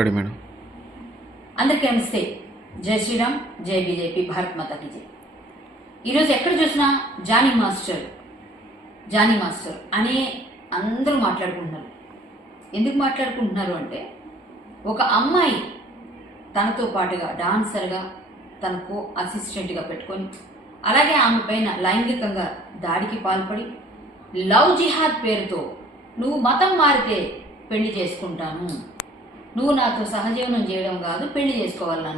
Ready madam. అందరికీ నమస్తే. జై శ్రీరామ్, జై బీజేపీ, భారత్ మాతాకి జై. ఈరోజు ఎక్కడ చూసినా జానీ మాస్టర్ అనే అందరూ మాట్లాడుకుంటున్నారు. ఎందుకు మాట్లాడుకుంటున్నారు అంటే, ఒక అమ్మాయి తనతో పాటుగా డాన్సర్గా తనకు అసిస్టెంట్గా పెట్టుకొని, అలాగే ఆమె పైన లైంగికంగా దాడికి పాల్పడి, లవ్ జిహాద్ పేరుతో నువ్వు మతం మారితే పెళ్లి చేసుకుంటాను, నువ్వు నాతో సహజీవనం చేయడం కాదు పెళ్లి చేసుకోవాలి,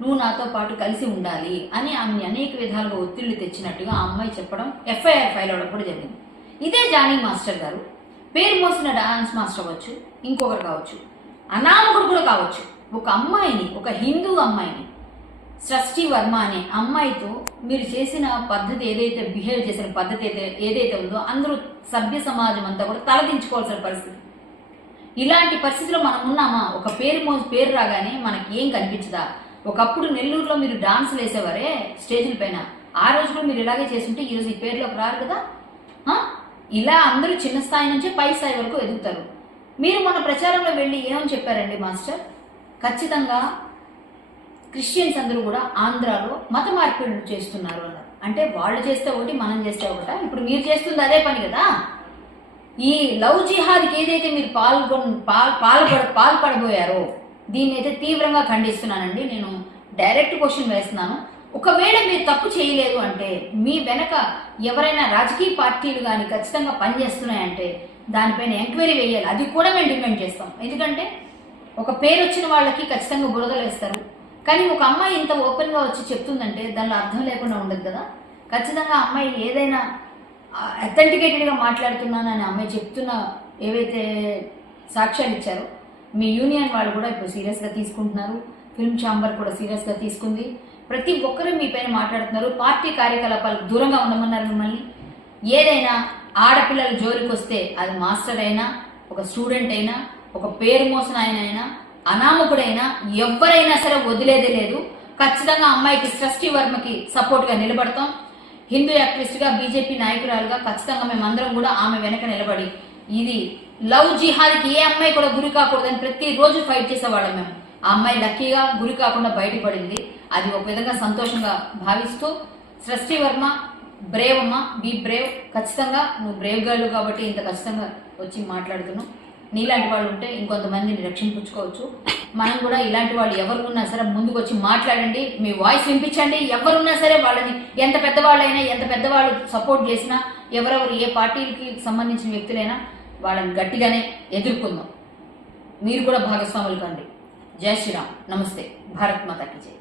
నువ్వు నాతో పాటు కలిసి ఉండాలి అని ఆమెని అనేక విధాలుగా ఒత్తిళ్లు తెచ్చినట్టుగా ఆ అమ్మాయి చెప్పడం, ఎఫ్ఐఆర్ ఫైల్ అవ్వడం కూడా జరిగింది. ఇదే జానీ మాస్టర్ గారు పేరు మోసిన డాన్స్ మాస్టర్ అవ్వచ్చు, ఇంకొకరు కావచ్చు, అనామకుడు కూడా కావచ్చు. ఒక అమ్మాయిని, ఒక హిందూ అమ్మాయిని, సృష్టి వర్మ అనే అమ్మాయితో మీరు చేసిన పద్ధతి ఏదైతే, బిహేవ్ చేసిన పద్ధతి ఏదైతే ఉందో అందరూ సభ్య సమాజం అంతా కూడా తలదించుకోవాల్సిన పరిస్థితి. ఇలాంటి పరిస్థితిలో మనం ఉన్నామా? ఒక పేరు రాగానే మనకి ఏం కనిపించదా? ఒకప్పుడు నెల్లూరులో మీరు డాన్సులు వేసేవారే స్టేజ్ల పైన, ఆ రోజులో మీరు ఇలాగే చేస్తుంటే ఈరోజు ఈ పేర్లోకి రారు కదా. ఇలా అందరూ చిన్న స్థాయి నుంచి పై స్థాయి వరకు ఎదుగుతారు. మీరు మన ప్రచారంలో వెళ్ళి ఏమని చెప్పారండి మాస్టర్? ఖచ్చితంగా క్రిస్టియన్స్ అందరూ కూడా ఆంధ్రాలో మత మార్పిడులు చేస్తున్నారు అన్నారు. అంటే వాళ్ళు చేస్తే ఒకటి, మనం చేస్తే ఒకట? ఇప్పుడు మీరు చేస్తుంది అదే పని కదా. ఈ లవ్ జిహాద్కి ఏదైతే మీరు పాల్పడబోయారో దీన్ని అయితే తీవ్రంగా ఖండిస్తున్నానండి. నేను డైరెక్ట్ క్వశ్చన్ వేస్తున్నాను. ఒకవేళ మీరు తప్పు చేయలేదు అంటే, మీ వెనక ఎవరైనా రాజకీయ పార్టీలు కానీ ఖచ్చితంగా పనిచేస్తున్నాయంటే దానిపైన ఎంక్వైరీ వేయాలి. అది కూడా మేము డిమాండ్ చేస్తాం. ఎందుకంటే ఒక పేరు వచ్చిన వాళ్ళకి ఖచ్చితంగా బురదలు వేస్తారు. కానీ ఒక అమ్మాయి ఇంత ఓపెన్గా వచ్చి చెప్తుందంటే దానిలో అర్థం లేకుండా ఉండదు కదా. ఖచ్చితంగా అమ్మాయి ఏదైనా అథెంటికేటెడ్గా మాట్లాడుతున్నానని అమ్మాయి చెప్తున్న ఏవైతే సాక్ష్యాలు ఇచ్చారో మీ యూనియన్ వాళ్ళు కూడా ఇప్పుడు సీరియస్గా తీసుకుంటున్నారు. ఫిల్మ్ ఛాంబర్ కూడా సీరియస్గా తీసుకుంది. ప్రతి ఒక్కరూ మీ పైన మాట్లాడుతున్నారు. పార్టీ కార్యకలాపాలకు దూరంగా ఉండమన్నారు మిమ్మల్ని. ఏదైనా ఆడపిల్లల జోలికి వస్తే అది మాస్టర్ అయినా, ఒక స్టూడెంట్ అయినా, ఒక పేరు మోసిన ఆయన అయినా, అనామకుడైనా, ఎవరైనా సరే వదిలేదే లేదు. ఖచ్చితంగా అమ్మాయికి సృష్టి వర్మకి సపోర్ట్గా నిలబడతాం. హిందూ యాక్టివిస్ట్గా, బీజేపీ నాయకురాలుగా ఖచ్చితంగా మేమందరం కూడా ఆమె వెనక నిలబడి, ఇది లవ్ జిహాద్కి ఏ అమ్మాయి కూడా గురి కాకూడదని ప్రతిరోజు ఫైట్ చేసేవాళ్ళం మేము. ఆ అమ్మాయి లక్కీగా గురి కాకుండా బయటపడింది. అది ఒక విధంగా సంతోషంగా భావిస్తూ, సృష్టి వర్మ బ్రేవ్ అమ్మ, బీ బ్రేవ్. ఖచ్చితంగా నువ్వు బ్రేవ్ గర్ల్ కాబట్టి ఇంత ఖచ్చితంగా వచ్చి మాట్లాడుతున్నావు. నీలాంటి వాళ్ళు ఉంటే ఇంకొంతమందిని రక్షించుకోవచ్చు. మనం కూడా ఇలాంటి వాళ్ళు ఎవరు ఉన్నా సరే ముందుకు వచ్చి మాట్లాడండి, మీ వాయిస్ వినిపించండి. ఎవరున్నా సరే వాళ్ళని, ఎంత పెద్దవాళ్ళైనా, ఎంత పెద్దవాళ్ళు సపోర్ట్ చేసినా, ఎవరెవరు ఏ పార్టీలకి సంబంధించిన వ్యక్తులైనా వాళ్ళని గట్టిగానే ఎదుర్కొందాం. మీరు కూడా భాగస్వాములు కండి. జై శ్రీరామ్. నమస్తే. భారత్ మాతాకి జై.